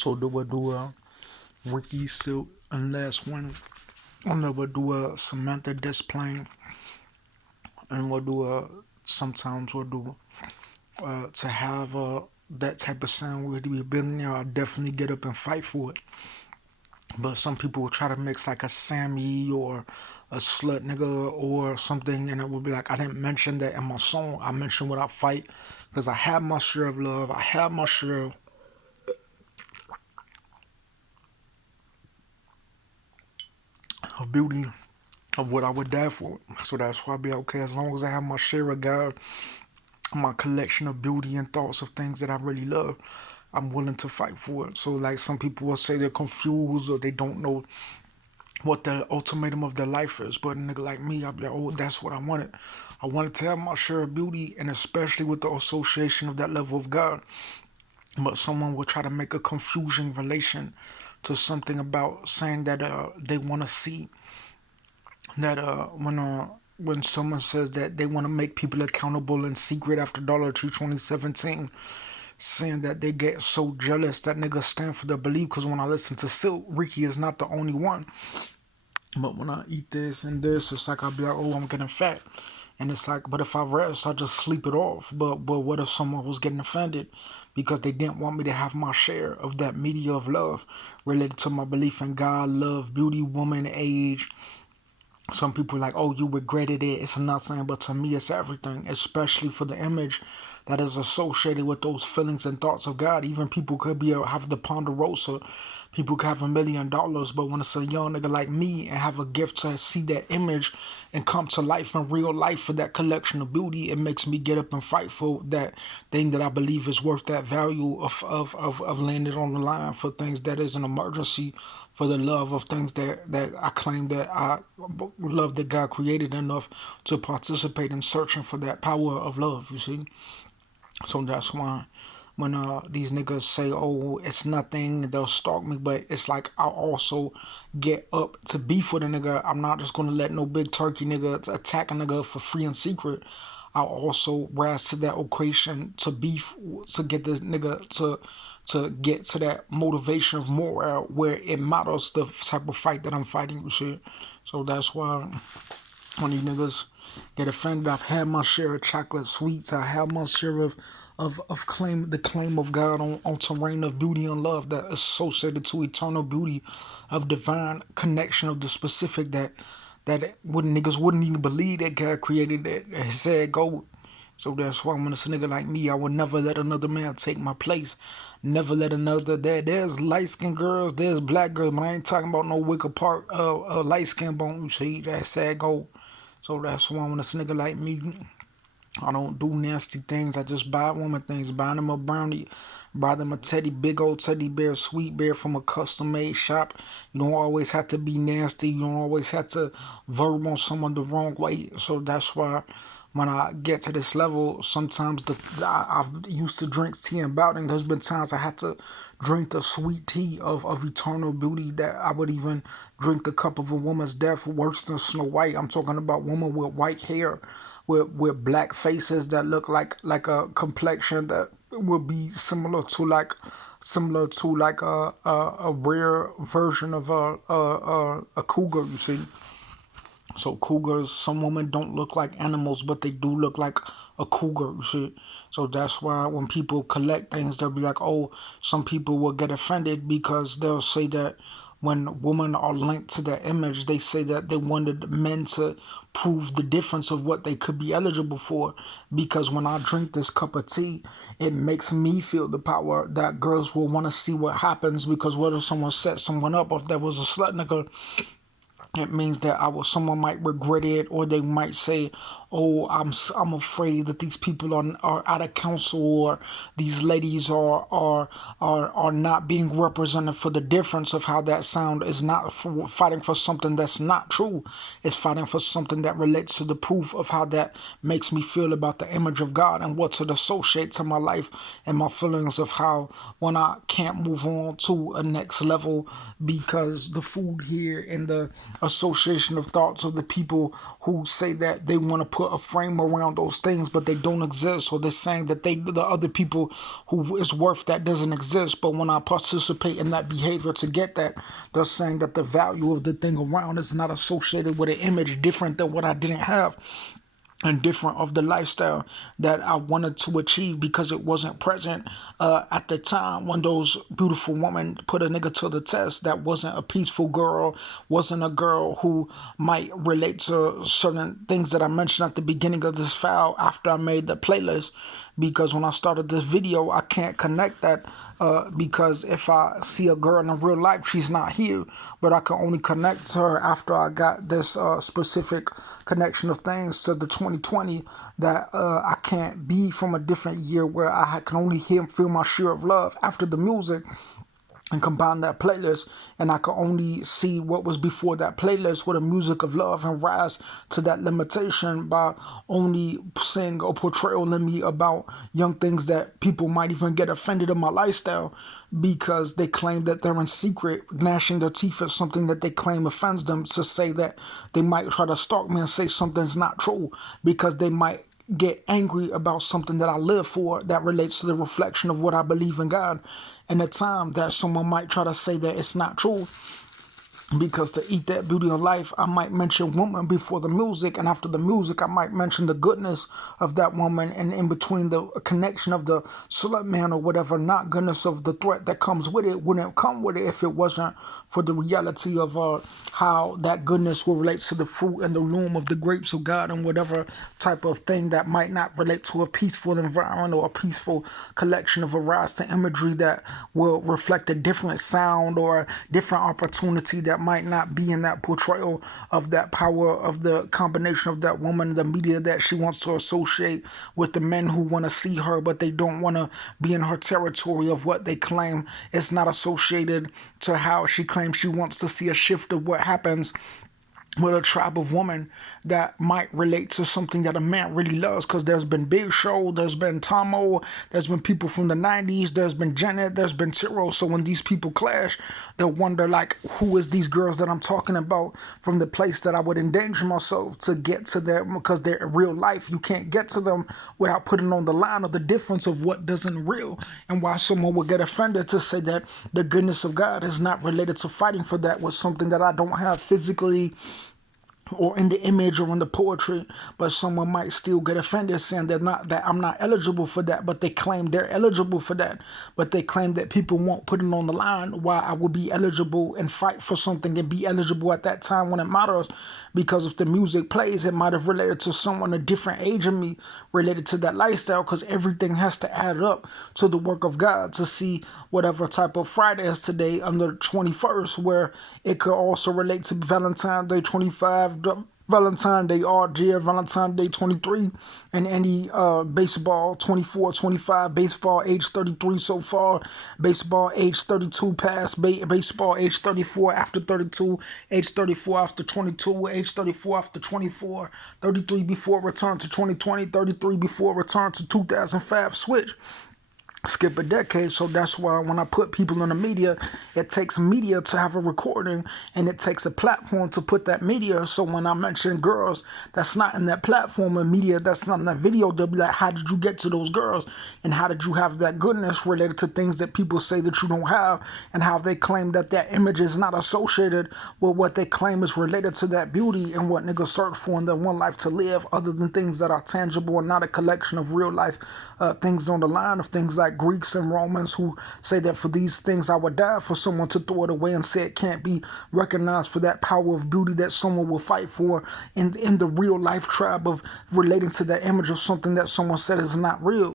So do we do a Ricky Silk and last one. And then we'll do a Samantha Desplaying, and we'll do a sometimes we'll do to have that type of sound where to be a billionaire. I'll definitely get up and fight for it. But some people will try to mix like a Sammie or a slut nigga or something, and it will be like I didn't mention that in my song. I mentioned what I fight because I have my share of love. I have my share of beauty of what I would die for. So that's why I be like, okay, as long as I have my share of God, my collection of beauty and thoughts of things that I really love, I'm willing to fight for it. So like some people will say they're confused or they don't know what the ultimatum of their life is. But a nigga like me, I'll be like, oh, that's what I wanted. I wanted to have my share of beauty, and especially with the association of that level of God. But someone will try to make a confusing relation to something about saying that they want to see that when someone says that they want to make people accountable in secret after Dollar Tree 2017, saying that they get so jealous that niggas stand for their belief. Because when I listen to Silk, Ricky is not the only one. But when I eat this and this, it's like I'll be like, oh, I'm getting fat. And it's like, but if I rest, I just sleep it off. But what if someone was getting offended because they didn't want me to have my share of that media of love related to my belief in God, love, beauty, woman, age. Some people are like, oh, you regretted it. It's nothing. But to me, it's everything, especially for the image that is associated with those feelings and thoughts of God. Even people could be have the Ponderosa. People could have $1 million. But when it's a young nigga like me and have a gift to see that image and come to life in real life for that collection of beauty, it makes me get up and fight for that thing that I believe is worth that value of laying it on the line for things that is an emergency, for the love of things that I claim that I love that God created enough to participate in searching for that power of love, you see? So that's why when these niggas say, oh, it's nothing, they'll stalk me, but it's like I also get up to beef with a nigga. I'm not just gonna let no big turkey nigga attack a nigga for free and secret. I'll also rise to that occasion to beef to get the nigga to get to that motivation of morale where it matters the type of fight that I'm fighting with shit. So that's why when these niggas get offended, I've had my share of chocolate sweets. I have my share of claim the claim of God on terrain of beauty and love that is associated to eternal beauty of divine connection of the specific that wouldn't niggas wouldn't even believe that God created that he said go. So that's why when it's a nigga like me, I would never let another man take my place. Never let another there's light skinned girls, there's black girls, but I ain't talking about no wicker part light skin bone, you see, that sad gold. So that's why when it's a nigga like me, I don't do nasty things. I just buy woman things. Buy them a brownie, buy them a teddy, big old teddy bear, sweet bear from a custom made shop. You don't always have to be nasty. You don't always have to verb on someone the wrong way. So that's why when I get to this level, sometimes I've used to drink tea and bouting. There's been times I had to drink the sweet tea of eternal beauty that I would even drink the cup of a woman's death worse than Snow White. I'm talking about women with white hair, with black faces that look like a complexion that would be similar to like a rare version of a cougar, you see. So cougars, some women don't look like animals, but they do look like a cougar, you see. So that's why when people collect things, they'll be like, oh, some people will get offended because they'll say that when women are linked to their image, they say that they wanted men to prove the difference of what they could be eligible for. Because when I drink this cup of tea, it makes me feel the power that girls will want to see what happens. Because what if someone set someone up, if there was a slut nigga, it means that someone might regret it, or they might say, "Oh, I'm afraid that these people are out of counsel, or these ladies are not being represented for the difference of how that sound is not fighting for something that's not true. It's fighting for something that relates to the proof of how that makes me feel about the image of God and what's it associate to my life and my feelings of how when I can't move on to a next level because the food here and the association of thoughts of the people who say that they want to put a frame around those things, but they don't exist, or they're saying that the other people who is worth that doesn't exist. But when I participate in that behavior to get that, they're saying that the value of the thing around is not associated with an image different than what I didn't have, and different of the lifestyle that I wanted to achieve, because it wasn't present at the time when those beautiful women put a nigga to the test. That wasn't a peaceful girl, wasn't a girl who might relate to certain things that I mentioned at the beginning of this file after I made the playlist. Because when I started this video, I can't connect that because if I see a girl in real life, she's not here. But I can only connect to her after I got this specific connection of things to the 2020 that I can't be from a different year where I can only hear and feel my share of love after the music, and combine that playlist, and I could only see what was before that playlist with a music of love, and rise to that limitation by only seeing a portrayal in me about young things that people might even get offended in my lifestyle, because they claim that they're in secret gnashing their teeth at something that they claim offends them, to say that they might try to stalk me and say something's not true, because they might get angry about something that I live for that relates to the reflection of what I believe in God. And the time that someone might try to say that it's not true, because to eat that beauty of life, I might mention woman before the music, and after the music, I might mention the goodness of that woman, and in between the connection of the slut man or whatever, not goodness of the threat that comes with it, wouldn't come with it if it wasn't for the reality of how that goodness will relate to the fruit and the loom of the grapes of God, and whatever type of thing that might not relate to a peaceful environment or a peaceful collection of a rise to imagery that will reflect a different sound or different opportunity that might not be in that portrayal of that power of the combination of that woman, the media that she wants to associate with the men who want to see her, but they don't want to be in her territory of what they claim is not associated to how she claims she wants to see a shift of what happens with a tribe of women that might relate to something that a man really loves. Because there's been Big Show, there's been Tomo, there's been people from the 90s, there's been Janet, there's been Tiro. So when these people clash, they'll wonder, like, who is these girls that I'm talking about, from the place that I would endanger myself to get to them, because they're in real life. You can't get to them without putting on the line of the difference of what doesn't real, and why someone would get offended to say that the goodness of God is not related to fighting for that with something that I don't have physically or in the image or in the poetry. But someone might still get offended saying that I'm not eligible for that, but they claim they're eligible for that. But they claim that people won't put it on the line why I will be eligible and fight for something and be eligible at that time when it matters. Because if the music plays, it might have related to someone a different age of me related to that lifestyle, because everything has to add up to the work of God to see whatever type of Friday is today on the 21st, where it could also relate to Valentine's Day 25, Valentine's Day odd year, Valentine's Day 23, and any baseball 24, 25, baseball age 33 so far, baseball age 32 past, baseball age 34 after 32, age 34 after 22, age 34 after 24, 33 before return to 2020, 33 before return to 2005 switch. Skip a decade. So that's why when I put people in the media, it takes media to have a recording, and it takes a platform to put that media. So when I mention girls that's not in that platform, and media that's not in that video, they'll be like, how did you get to those girls, and how did you have that goodness related to things that people say that you don't have, and how they claim that that image is not associated with what they claim is related to that beauty and what niggas search for in their one life to live, other than things that are tangible and not a collection of real life things on the line of things like Greeks and Romans who say that for these things I would die, for someone to throw it away and say it can't be recognized for that power of beauty that someone will fight for in the real life tribe of relating to that image of something that someone said is not real.